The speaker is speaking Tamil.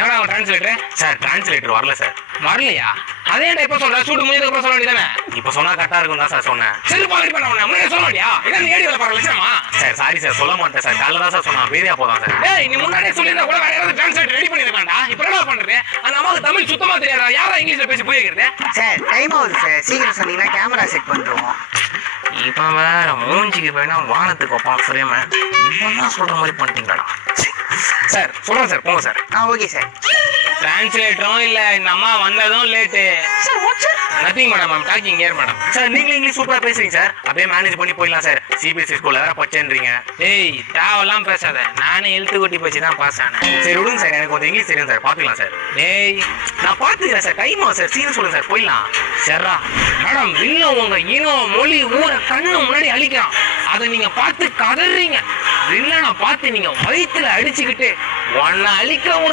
எங்கடா அவன் டிரான்ஸ்லேட்டர்? சார் டிரான்ஸ்லேட்டர் வரல சார். வரலையா? அதே இப்ப சொல்ற சூடு முடிஞ்சதுக்கு அப்புறம் சொல்ல வேண்டியதானே? இப்போ சொன்னா கரெக்டா இருக்கும் தான் சார் சொன்னேன். சரி பாக்கி பண்ண உடனே முன்னாடி சொல்ல மாட்டியா? இதான் நீ ஏடி வேலை பாரு லட்சமா? சார் சாரி சார் சொல்ல மாட்டேன் சார். காலைல தான் சார் சொன்னா வேதியா போதான் சார். டேய் நீ முன்னாடியே சொல்லிருந்தா கூட வேற யாராவது டிரான்ஸ்லேட்டர் ரெடி பண்ணிருக்காண்டா. இப்போ என்ன பண்றது? அந்த அம்மாவுக்கு தமிழ் சுத்தமா தெரியாதா? யாரா இங்கிலீஷ்ல பேசி புரிய வைக்கிறது? சார் டைம் ஆகுது சார், சீக்கிரம் சொன்னீங்கன்னா கேமரா செட் பண்ணுறோம். இப்போ வேற மூஞ்சிக்கு போயினா வானத்துக்கு வைப்பான் ஃப்ரேம். இப்பதான் சொல்ற மாதிரி பண்ணிட்டீங்களா சார்? சொல்றேன் சார், போங்க சார். Okay sir. டிரான்ஸ்லேட்டரும் இல்ல, இந்த அம்மா வந்ததும் late. Sir what sir? Nothing madam, I'm talking here madam. Sir நீங்களும் இங்கிலீஷ் சூப்பரா பேசுறீங்க சார். அப்படியே மேனேஜ் பண்ணி போயிடலாம் சார். சிபிஎஸ்சி ஸ்கூல்ல வேற பச்சேன்றீங்க. ஏய் தேவலாம் பேசாத. நானே எழுத்து கூட்டி போச்சு தான் பாஸ் ஆனேன். சரி விடுங்க சார், எனக்கு கொஞ்சம் இங்கிலீஷ் தெரியும் சார். பாத்துக்கலாம் சார். டேய் நான் பாத்துக்கிறேன் சார். டைம் ஆகும் சார். சீக்கிரம் சொல்லுங்க சார், போயிடலாம். சரிடா மேடம், வில்ல உங்க இனம் மொழி ஊரை கண்ணு முன்னாடி அழிக்கிறான். அதை நீங்க பார்த்து கதறீங்க. வில்லனை பார்த்து நீங்க வயிற்றுல அடிச்சுக்கிட்டு உன்னை அழிக்க ஒரு